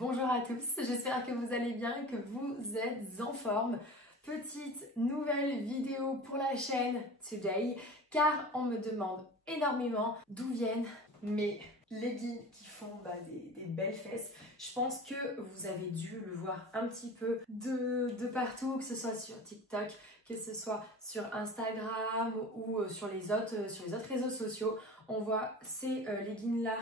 Bonjour à tous, j'espère que vous allez bien, que vous êtes en forme. Petite nouvelle vidéo pour la chaîne today, car on me demande énormément d'où viennent mes leggings qui font des belles fesses. Je pense que vous avez dû le voir un petit peu de partout, que ce soit sur TikTok, que ce soit sur Instagram ou sur les autres réseaux sociaux. On voit ces leggings-là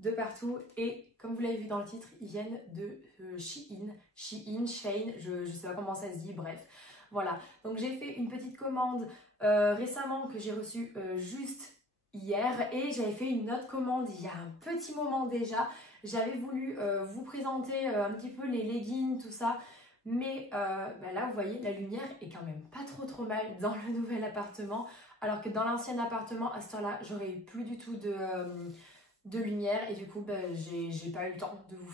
de partout et comme vous l'avez vu dans le titre, ils viennent de Shein, Shein, je sais pas comment ça se dit, bref. Voilà, donc j'ai fait une petite commande récemment que j'ai reçue juste hier et j'avais fait une autre commande il y a un petit moment déjà. J'avais voulu vous présenter un petit peu les leggings, tout ça. Mais là, vous voyez, la lumière est quand même pas trop mal dans le nouvel appartement. Alors que dans l'ancien appartement, à ce temps-là, j'aurais eu plus du tout de lumière et du coup j'ai pas eu le temps de vous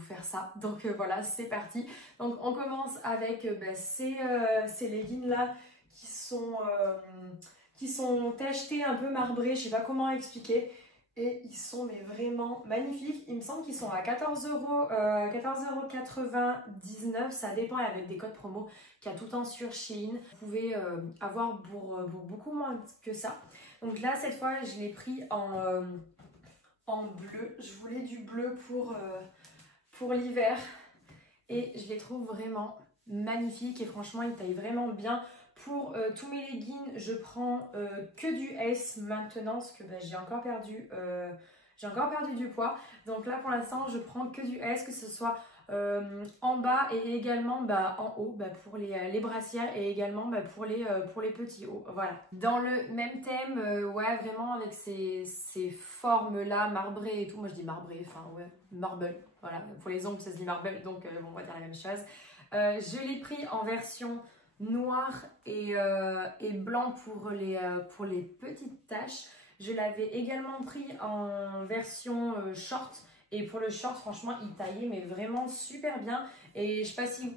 faire ça, donc voilà, c'est parti. Donc on commence avec ces leggings là qui sont tachetés, un peu marbrés, je sais pas comment expliquer, et ils sont mais vraiment magnifiques. Il me semble qu'ils sont à 14,99 €, ça dépend, avec des codes promo qu'il y a tout le temps sur Shein. Vous pouvez avoir pour beaucoup moins que ça. Donc là cette fois je l'ai pris en bleu. Je voulais du bleu pour l'hiver et je les trouve vraiment magnifiques et franchement ils taillent vraiment bien. Pour tous mes leggings, je prends que du S maintenant parce que j'ai encore perdu du poids. Donc là pour l'instant je prends que du S, que ce soit en bas et également en haut pour les brassières et également pour les petits hauts. Voilà. Dans le même thème, ouais, vraiment avec ces formes là marbrées et tout. Moi je dis marbré, enfin ouais, marble. Voilà, pour les ongles ça se dit marble, donc on va dire la même chose. Je l'ai pris en version noir et blanc pour les petites taches. Je l'avais également pris en version short. Et pour le short, franchement, il taillait mais vraiment super bien. Et je sais pas si...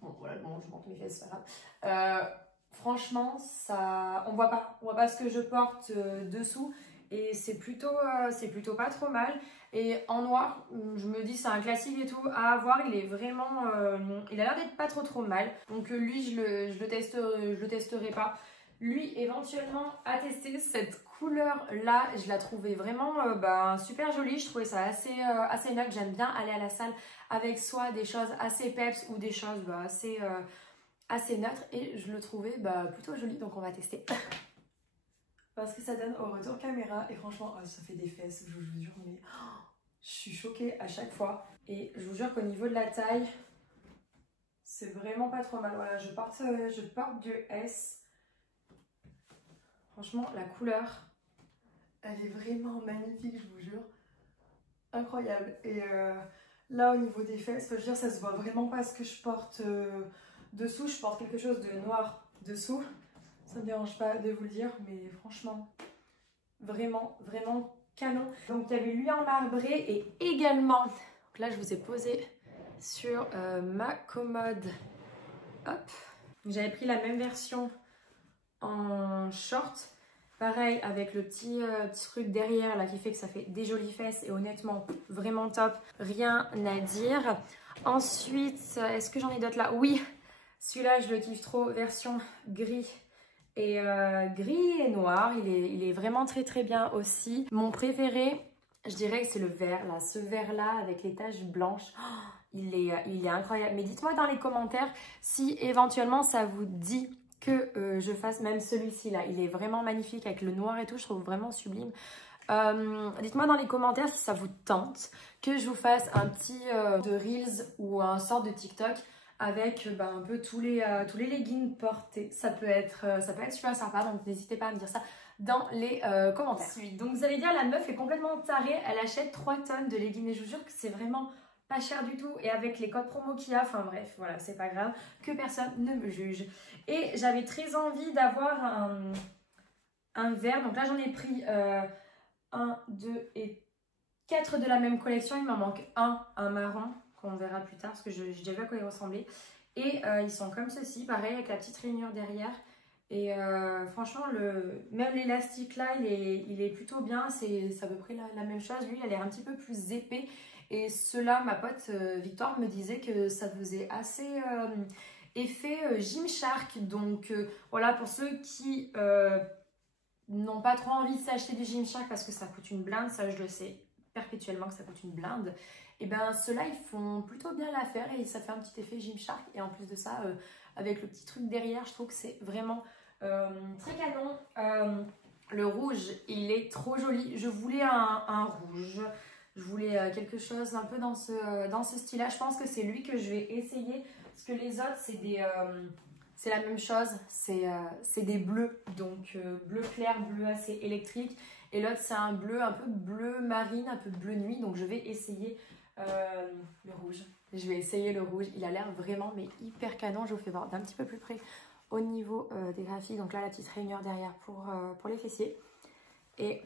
Bon, voilà, bon, je montre mes fesses, c'est pas grave. Franchement, ça... on voit pas ce que je porte dessous. Et c'est plutôt pas trop mal. Et en noir, je me dis c'est un classique et tout à avoir. Il est vraiment... il a l'air d'être pas trop mal. Donc lui, je le testerai pas. Lui, éventuellement, à tester cette couleur-là. Je la trouvais vraiment super jolie. Je trouvais ça assez neutre. J'aime bien aller à la salle avec soit des choses assez peps ou des choses assez neutres. Et je le trouvais plutôt joli. Donc, on va tester. Parce que ça donne au retour caméra. Et franchement, ça fait des fesses, je vous jure. Mais je suis choquée à chaque fois. Et je vous jure qu'au niveau de la taille, c'est vraiment pas trop mal. Voilà, je porte du S. Franchement, la couleur, elle est vraiment magnifique, je vous jure. Incroyable. Et là, au niveau des fesses, je veux dire, ça se voit vraiment pas ce que je porte dessous. Je porte quelque chose de noir dessous. Ça me dérange pas de vous le dire, mais franchement, vraiment canon. Donc, il y avait lui en marbré et également, donc là, je vous ai posé sur ma commode. Hop. J'avais pris la même version en short, pareil avec le petit truc derrière là qui fait que ça fait des jolies fesses et honnêtement vraiment top, rien à dire. Ensuite, est-ce que j'en ai d'autres là? Oui, celui-là je le kiffe trop, version gris et noir, il est vraiment très bien aussi. Mon préféré, je dirais que c'est le vert là, ce vert là avec les taches blanches. Il est incroyable. Mais dites-moi dans les commentaires si éventuellement ça vous dit que je fasse même celui-ci là. Il est vraiment magnifique avec le noir et tout, je trouve vraiment sublime. Dites-moi dans les commentaires si ça vous tente que je vous fasse un petit de Reels ou un sort de TikTok avec un peu tous les leggings portés. Ça peut être super sympa, donc n'hésitez pas à me dire ça dans les commentaires. Ensuite, donc vous allez dire la meuf est complètement tarée, elle achète 3 tonnes de leggings et je vous jure que c'est vraiment pas cher du tout et avec les codes promo qu'il y a, enfin bref, voilà, c'est pas grave, que personne ne me juge. Et j'avais très envie d'avoir un vert, donc là j'en ai pris 1, 2 et 4 de la même collection, il m'en manque un marron, qu'on verra plus tard parce que j'ai déjà vu à quoi il ressemblait. Et ils sont comme ceci, pareil avec la petite rainure derrière. Et franchement, même l'élastique là, il est plutôt bien, c'est à peu près la même chose. Lui, il a l'air un petit peu plus épais. Et cela, ma pote Victoire me disait que ça faisait assez effet Gymshark. Donc voilà, pour ceux qui n'ont pas trop envie de s'acheter du Gymshark parce que ça coûte une blinde, ça je le sais perpétuellement que ça coûte une blinde, et ben ceux-là ils font plutôt bien l'affaire et ça fait un petit effet Gymshark. Et en plus de ça, avec le petit truc derrière, je trouve que c'est vraiment très canon. Le rouge, il est trop joli. Je voulais un rouge. Je voulais quelque chose un peu dans ce style-là. Je pense que c'est lui que je vais essayer. Parce que les autres, c'est la même chose. C'est des bleus. Donc bleu clair, bleu assez électrique. Et l'autre, c'est un bleu, un peu bleu marine, un peu bleu nuit. Donc je vais essayer le rouge. Je vais essayer le rouge. Il a l'air vraiment mais hyper canon. Je vous fais voir d'un petit peu plus près au niveau des graphies. Donc là, la petite rainure derrière pour les fessiers. Et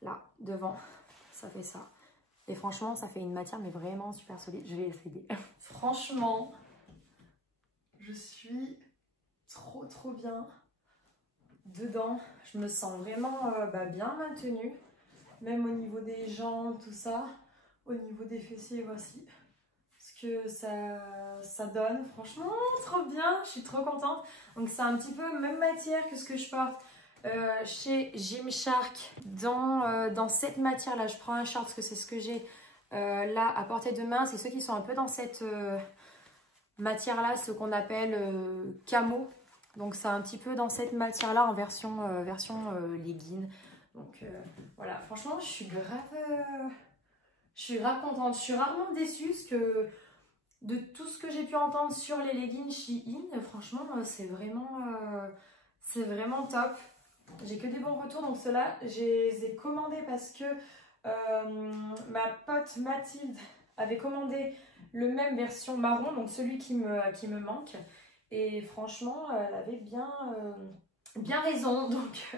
là, devant, ça fait ça. Et franchement, ça fait une matière mais vraiment super solide. Je vais essayer. Franchement, je suis trop bien dedans. Je me sens vraiment bien maintenue. Même au niveau des jambes, tout ça. Au niveau des fessiers, voici ce que ça donne. Franchement, trop bien. Je suis trop contente. Donc c'est un petit peu même matière que ce que je porte chez Gymshark. Dans cette matière-là, je prends un short parce que c'est ce que j'ai là à portée de main. C'est ceux qui sont un peu dans cette matière-là, ce qu'on appelle camo. Donc c'est un petit peu dans cette matière-là en version legging. Donc voilà, franchement, je suis grave contente. Je suis rarement déçue parce que de tout ce que j'ai pu entendre sur les leggings Shein, franchement, c'est vraiment top. J'ai que des bons retours. Donc ceux-là, je les ai commandés parce que ma pote Mathilde avait commandé le même version marron, donc celui qui me manque. Et franchement, elle avait bien raison. Donc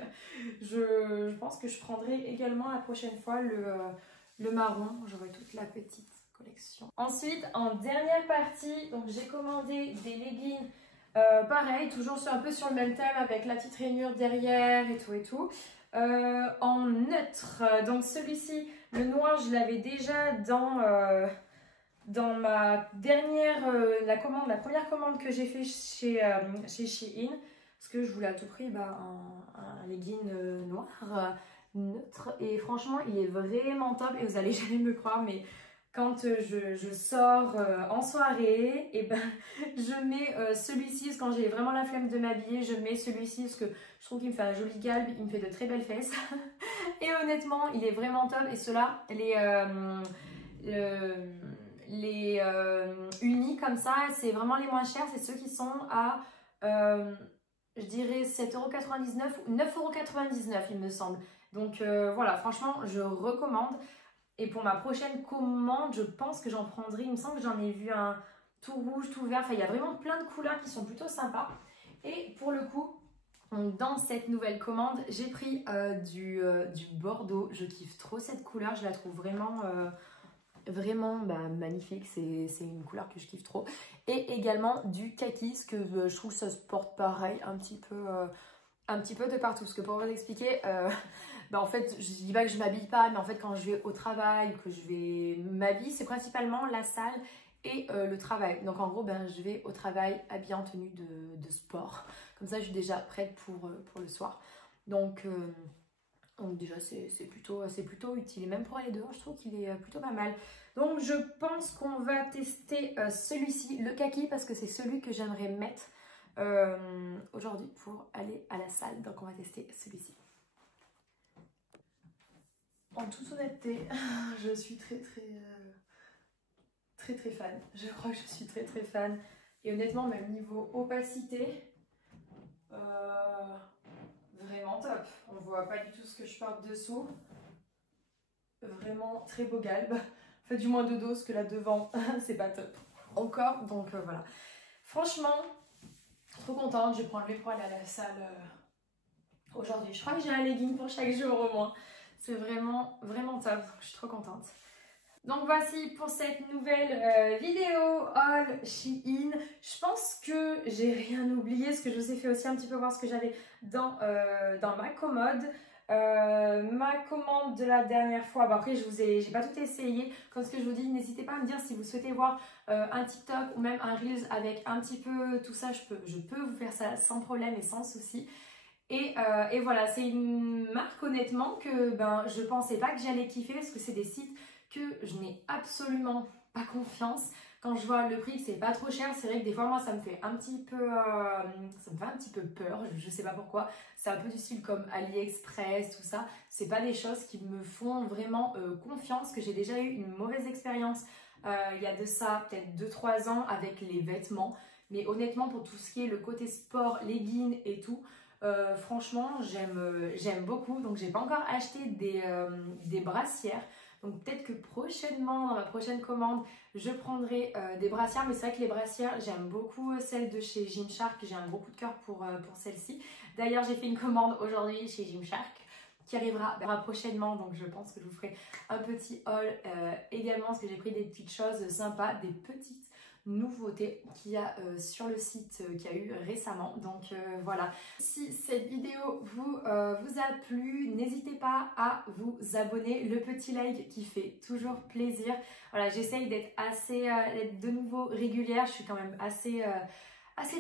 je pense que je prendrai également la prochaine fois le marron. J'aurai toute la petite collection. Ensuite, en dernière partie, donc j'ai commandé des leggings. Pareil, toujours un peu sur le même thème avec la petite rainure derrière et tout. En neutre, donc celui-ci, le noir, je l'avais déjà dans ma dernière, la première commande que j'ai fait chez Shein, parce que je voulais à tout prix un legging noir, neutre, et franchement il est vraiment top. Et vous allez jamais me croire, mais quand je sors en soirée, et ben je mets celui-ci, quand j'ai vraiment la flemme de m'habiller, je mets celui-ci parce que je trouve qu'il me fait un joli galbe, il me fait de très belles fesses. Et honnêtement, il est vraiment top. Et ceux-là, les unis comme ça, c'est vraiment les moins chers. C'est ceux qui sont à, je dirais, 7,99 € ou 9,99 € il me semble. Donc voilà, franchement, je recommande. Et pour ma prochaine commande, je pense que j'en prendrai. Il me semble que j'en ai vu un tout rouge, tout vert. Enfin, il y a vraiment plein de couleurs qui sont plutôt sympas. Et pour le coup, dans cette nouvelle commande, j'ai pris du bordeaux. Je kiffe trop cette couleur. Je la trouve vraiment magnifique. C'est une couleur que je kiffe trop. Et également du kaki, parce que je trouve que ça se porte pareil un petit peu de partout. Parce que pour vous expliquer... en fait, je dis pas que je m'habille pas, mais en fait, quand je vais au travail ou que je vais m'habiller, c'est principalement la salle et le travail. Donc, en gros, je vais au travail habillée en tenue de sport. Comme ça, je suis déjà prête pour le soir. Donc déjà, c'est plutôt utile. Et même pour aller dehors, je trouve qu'il est plutôt pas mal. Donc, je pense qu'on va tester celui-ci, le kaki, parce que c'est celui que j'aimerais mettre aujourd'hui pour aller à la salle. Donc, on va tester celui-ci. En toute honnêteté, je suis très fan. Je crois que je suis très fan. Et honnêtement, même niveau opacité, vraiment top. On voit pas du tout ce que je porte dessous. Vraiment très beau galbe. Fait du moins de dos, parce que là devant, c'est pas top encore. Donc voilà. Franchement, trop contente. Je vais prendre le pour aller à la salle aujourd'hui. Je crois que j'ai un legging pour chaque jour au moins. C'est vraiment top, je suis trop contente. Donc voici pour cette nouvelle vidéo haul Shein. Je pense que j'ai rien oublié, parce que je vous ai fait aussi un petit peu voir ce que j'avais dans ma commode. Ma commande de la dernière fois, bah après j'ai pas tout essayé, comme ce que je vous dis, n'hésitez pas à me dire si vous souhaitez voir un TikTok ou même un Reels avec un petit peu tout ça, je peux vous faire ça sans problème et sans souci. Et voilà, c'est une marque honnêtement que ben, je pensais pas que j'allais kiffer parce que c'est des sites que je n'ai absolument pas confiance. Quand je vois le prix que c'est pas trop cher, c'est vrai que des fois moi ça me fait un petit peu, ça me fait un petit peu peur, je sais pas pourquoi. C'est un peu du style comme AliExpress, tout ça. C'est pas des choses qui me font vraiment confiance, que j'ai déjà eu une mauvaise expérience il y a de ça peut-être 2-3 ans avec les vêtements. Mais honnêtement pour tout ce qui est le côté sport, leggings et tout, franchement, j'aime beaucoup. Donc, j'ai pas encore acheté des brassières. Donc, peut-être que prochainement, dans ma prochaine commande, je prendrai des brassières. Mais c'est vrai que les brassières, j'aime beaucoup celles de chez Gymshark. J'ai un gros coup de cœur pour celle-ci. D'ailleurs, j'ai fait une commande aujourd'hui chez Gymshark qui arrivera prochainement. Donc, je pense que je vous ferai un petit haul également parce que j'ai pris des petites choses sympas, des petites nouveauté qu'il y a sur le site qu'il y a eu récemment. Donc voilà, si cette vidéo vous a plu, n'hésitez pas à vous abonner, le petit like qui fait toujours plaisir. Voilà, j'essaye d'être assez d'être de nouveau régulière, je suis quand même assez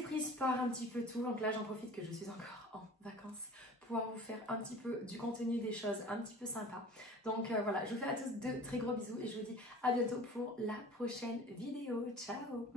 prise par un petit peu tout. Donc là j'en profite que je suis encore en vacances, pouvoir vous faire un petit peu du contenu, des choses un petit peu sympas. Donc voilà, je vous fais à tous de très gros bisous et je vous dis à bientôt pour la prochaine vidéo. Ciao.